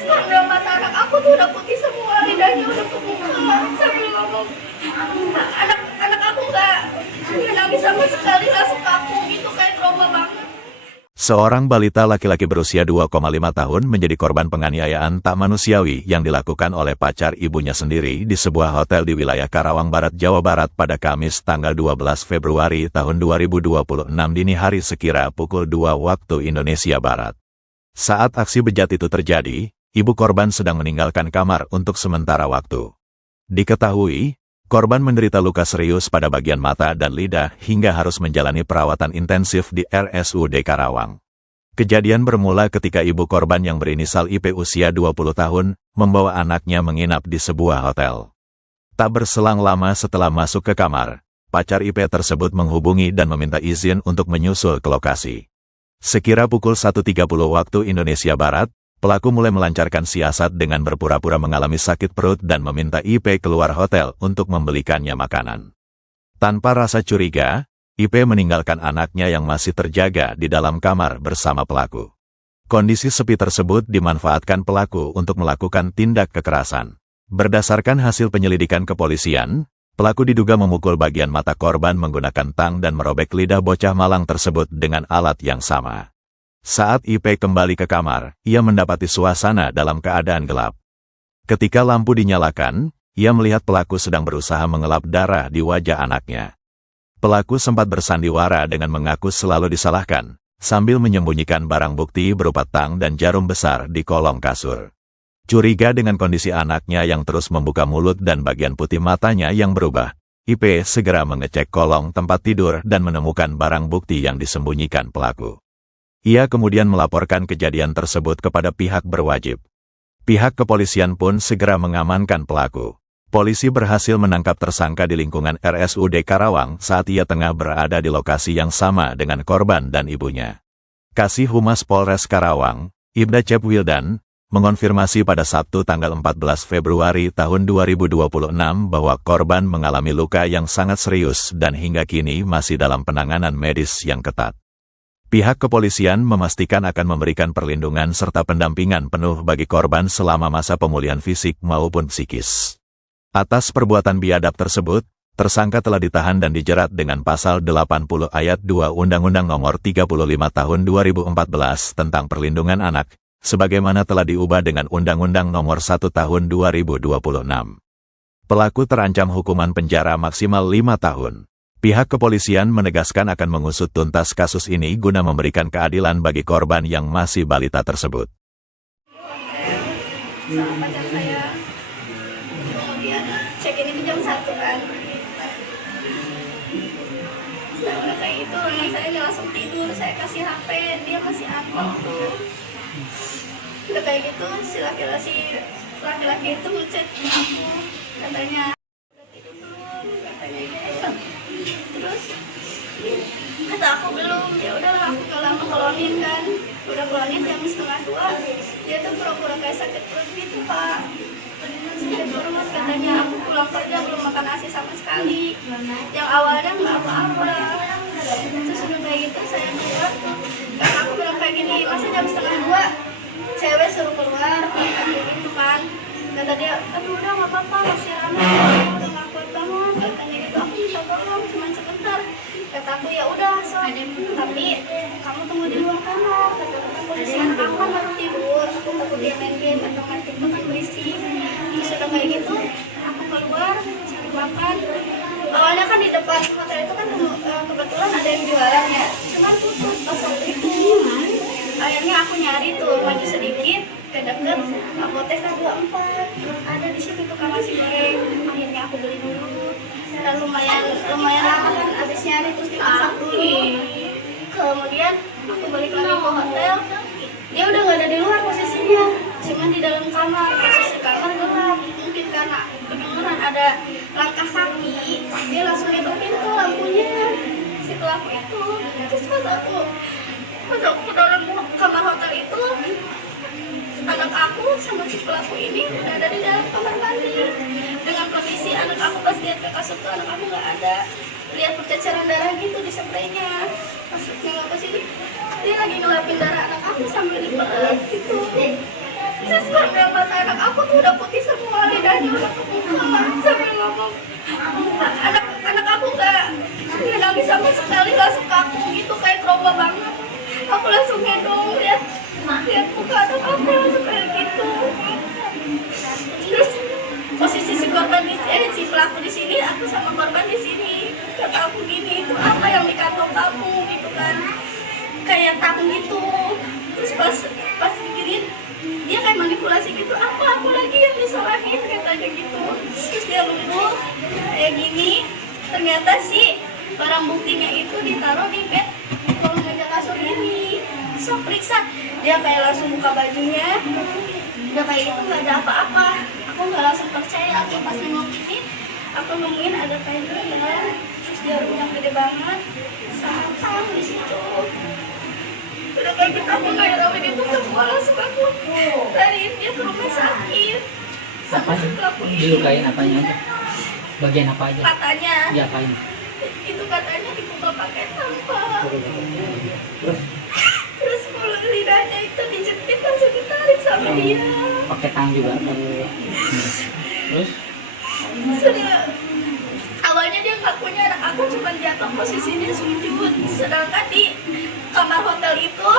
Karena mata anak aku tuh udah putih semua, lidahnya udah kebuka sambil ngomong. Anak aku nggak nangis sama sekali, langsung kaku gitu, kayak trauma banget. Seorang balita laki-laki berusia 2,5 tahun menjadi korban penganiayaan tak manusiawi yang dilakukan oleh pacar ibunya sendiri di sebuah hotel di wilayah Karawang Barat, Jawa Barat pada Kamis tanggal 12 Februari tahun 2026 dini hari sekira pukul 2 waktu Indonesia Barat. Saat aksi bejat itu terjadi, ibu korban sedang meninggalkan kamar untuk sementara waktu. Diketahui, korban menderita luka serius pada bagian mata dan lidah hingga harus menjalani perawatan intensif di RSUD Karawang. Kejadian bermula ketika ibu korban yang berinisial IP usia 20 tahun membawa anaknya menginap di sebuah hotel. Tak berselang lama setelah masuk ke kamar, pacar IP tersebut menghubungi dan meminta izin untuk menyusul ke lokasi. Sekira pukul 1.30 waktu Indonesia Barat, pelaku mulai melancarkan siasat dengan berpura-pura mengalami sakit perut dan meminta IP keluar hotel untuk membelikannya makanan. Tanpa rasa curiga, IP meninggalkan anaknya yang masih terjaga di dalam kamar bersama pelaku. Kondisi sepi tersebut dimanfaatkan pelaku untuk melakukan tindak kekerasan. Berdasarkan hasil penyelidikan kepolisian, pelaku diduga memukul bagian mata korban menggunakan tang dan merobek lidah bocah malang tersebut dengan alat yang sama. Saat IP kembali ke kamar, ia mendapati suasana dalam keadaan gelap. Ketika lampu dinyalakan, ia melihat pelaku sedang berusaha mengelap darah di wajah anaknya. Pelaku sempat bersandiwara dengan mengaku selalu disalahkan, sambil menyembunyikan barang bukti berupa tang dan jarum besar di kolong kasur. Curiga dengan kondisi anaknya yang terus membuka mulut dan bagian putih matanya yang berubah, IP segera mengecek kolong tempat tidur dan menemukan barang bukti yang disembunyikan pelaku. Ia kemudian melaporkan kejadian tersebut kepada pihak berwajib. Pihak kepolisian pun segera mengamankan pelaku. Polisi berhasil menangkap tersangka di lingkungan RSUD Karawang saat ia tengah berada di lokasi yang sama dengan korban dan ibunya. Kasih Humas Polres Karawang, Ibda Cep Wildan, mengonfirmasi pada Sabtu tanggal 14 Februari tahun 2026 bahwa korban mengalami luka yang sangat serius dan hingga kini masih dalam penanganan medis yang ketat. Pihak kepolisian memastikan akan memberikan perlindungan serta pendampingan penuh bagi korban selama masa pemulihan fisik maupun psikis. Atas perbuatan biadab tersebut, tersangka telah ditahan dan dijerat dengan pasal 80 ayat 2 Undang-Undang Nomor 35 Tahun 2014 tentang Perlindungan Anak, sebagaimana telah diubah dengan Undang-Undang Nomor 1 Tahun 2026. Pelaku terancam hukuman penjara maksimal 5 tahun. Pihak kepolisian menegaskan akan mengusut tuntas kasus ini guna memberikan keadilan bagi korban yang masih balita tersebut. Sama pacar saya, kemudian check ini jam 1 kan. Nah udah kayak gitu, anak saya nggak langsung tidur, saya kasih HP, dia masih aktif tuh. Udah kayak gitu, si laki-laki itu ngechat aku, katanya udah tidur belum, katanya gitu. Terus kata aku belum, ya udahlah aku gak lama kelonin kan, udah kelonin jam 1:30, dia tuh pura-pura kayak sakit perut gitu Pak, sakit perut katanya. Aku pulang kerja belum makan nasi sama sekali, yang awalnya nggak apa-apa. Terus udah kayak gitu saya keluar tuh, karena aku bilang kayak gini, masa jam 1:30 cewek suruh keluar, gitu kan. Kata dia, aduh udah gak apa-apa, masih rame, udah gak kuat banget, katanya gitu. Aku minta tolong, cuma sebentar. Kata aku, ya udah Sob, tapi kamu tunggu di luar kamar. Kata polisi, anak aku kan baru tidur, aku takut dia main game atau main TikTok kan berisik. Terus udah kayak gitu, aku keluar, cari makan. Awalnya kan di depan hotel itu kan kebetulan ada yang jualan ya, cuman tutup pas waktu itu. Akhirnya aku nyari tuh, maju sedikit, ke deket Apotek K24, ada di situ tukang nasi goreng. Akhirnya aku beli dulu, dan lumayan lama kan, abis nyari terus dimasak dulu. Kemudian aku balik lagi ke hotel, dia udah gak ada di luar posisinya, cuma di dalam kamar. Posisi kamar gelap, mungkin karena kedengeran ada langkah kaki, dia langsung hidupin tuh lampunya, si pelaku itu. Terus pas aku ke dalam kamar hotel itu, anak aku sama si pelaku ini udah ada di dalam kamar mandi. Dengan kondisi anak aku pas lihat ke kasur tuh, anak aku nggak ada, lihat perceceran darah gitu di spraynya. Pas nengok ke sini, dia lagi ngelapin darah anak aku sambil dipeluk gitu. Terus kami kayak tang gitu. Terus pas diginiin dia kayak manipulasi gitu, aku lagi yang disalahin katanya gitu. Terus dia lumpuh kayak gini, ternyata sih barang buktinya itu ditaruh di bed kolong meja kasur ini. So periksa, dia kayak langsung buka bajunya, udah kayak gitu nggak ada apa-apa. Aku nggak langsung percaya, aku pas nengok ini aku nemuin ada kain lebar, terus jarum yang gede banget sama tang di situ. Udah kayak gitu aku nggak tahu itu semua, langsung aku lariin dia ke rumah sakit sama si pelaku ini. Dilukain apanya aja? Bagian apa aja? Katanya Diapain? itu katanya dipukul pakai tampar. Terus mulut lidahnya itu dijepit langsung ditarik sama dia. Pakai tang juga. Terus Sudah awalnya dia ngakunya anak aku cuma jatuh posisinya sujud, sedangkan di kamar hotel itu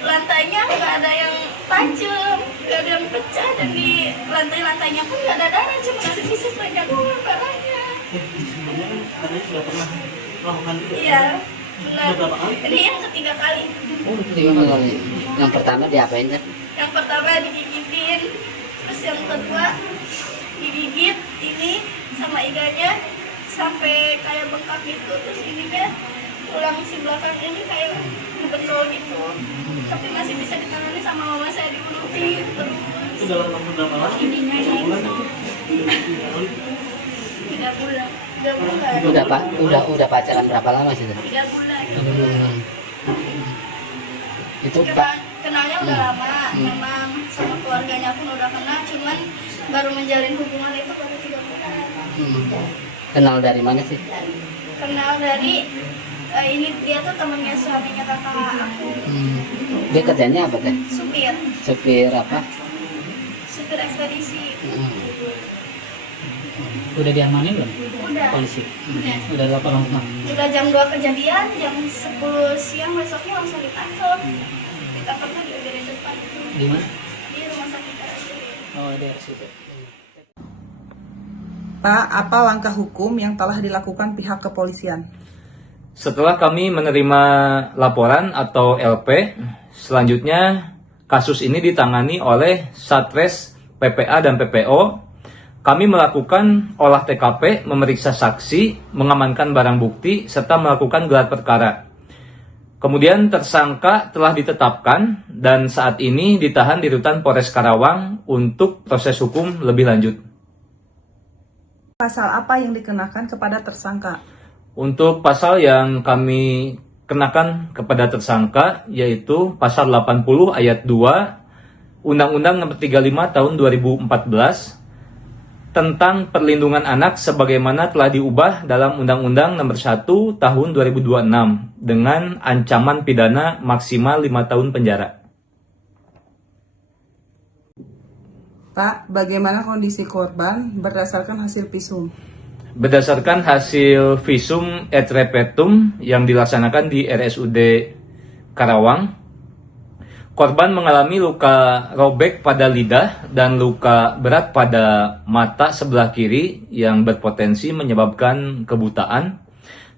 lantainya nggak ada yang tajam, nggak ada yang pecah, dan di lantainya pun nggak ada darah, cuma ada fisik banyak doang darahnya. Katanya sudah pernah melakukan itu. Iya, benar. Berapa kali? Ini yang ketiga kali. yang pertama diapain kan? Yang pertama digigitin, terus yang kedua digigit ini sama iganya sampai kayak bengkak gitu, terus ininya tulang si belakang ini kayak ngebendol gitu, tapi masih bisa ditangani sama mama saya, diurutin terus. Itu dalam waktu berapa lama? Ininya Sebulan itu itu? 3 bulan. 3 bulan. Udah pacaran berapa lama sih? 3 bulan. Itu Pak Kenalnya udah lama, memang sama keluarganya pun udah kenal, cuman baru menjalin hubungan itu baru 3 bulan. kenal dari mana sih? Kenal dari ini dia tuh temennya suaminya kakak aku, Dia kerjanya apa teh? supir Supir apa? ekspedisi. Udah diamanin belum? Udah. Polisi. Udah. Udah lapor langsung. Udah jam 2 kejadian, jam 10 siang besoknya langsung ditangkap. Ditangkapnya di UGD depan. Di mana? Di rumah sakit RSUD. Oh, di RSUD. Pak, apa langkah hukum yang telah dilakukan pihak kepolisian? Setelah kami menerima laporan atau LP, selanjutnya kasus ini ditangani oleh Satres PPA dan PPO. Kami melakukan olah TKP, memeriksa saksi, mengamankan barang bukti, serta melakukan gelar perkara. Kemudian tersangka telah ditetapkan dan saat ini ditahan di Rutan Polres Karawang untuk proses hukum lebih lanjut. Pasal apa yang dikenakan kepada tersangka? Untuk pasal yang kami kenakan kepada tersangka yaitu pasal 80 ayat 2 Undang-Undang Nomor 35 Tahun 2014 tentang perlindungan anak sebagaimana telah diubah dalam Undang-Undang Nomor 1 Tahun 2026 dengan ancaman pidana maksimal 5 tahun penjara. Pak, bagaimana kondisi korban berdasarkan hasil visum? Berdasarkan hasil visum et repertum yang dilaksanakan di RSUD Karawang, korban mengalami luka robek pada lidah dan luka berat pada mata sebelah kiri yang berpotensi menyebabkan kebutaan.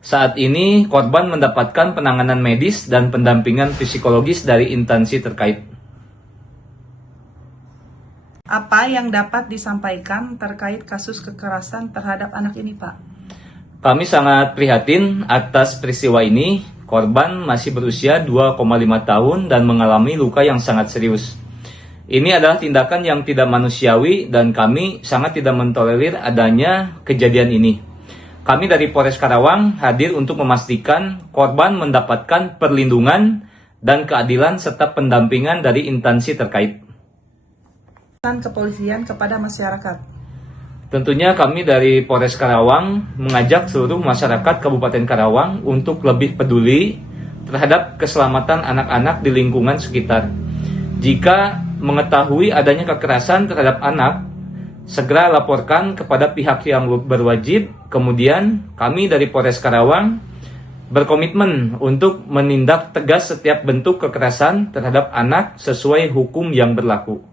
Saat ini korban mendapatkan penanganan medis dan pendampingan psikologis dari instansi terkait. Apa yang dapat disampaikan terkait kasus kekerasan terhadap anak ini, Pak? Kami sangat prihatin atas peristiwa ini. Korban masih berusia 2,5 tahun dan mengalami luka yang sangat serius. Ini adalah tindakan yang tidak manusiawi dan kami sangat tidak mentolerir adanya kejadian ini. Kami dari Polres Karawang hadir untuk memastikan korban mendapatkan perlindungan dan keadilan serta pendampingan dari instansi terkait. Pesan kepolisian kepada masyarakat. Tentunya kami dari Polres Karawang mengajak seluruh masyarakat Kabupaten Karawang untuk lebih peduli terhadap keselamatan anak-anak di lingkungan sekitar. Jika mengetahui adanya kekerasan terhadap anak, segera laporkan kepada pihak yang berwajib. Kemudian kami dari Polres Karawang berkomitmen untuk menindak tegas setiap bentuk kekerasan terhadap anak sesuai hukum yang berlaku.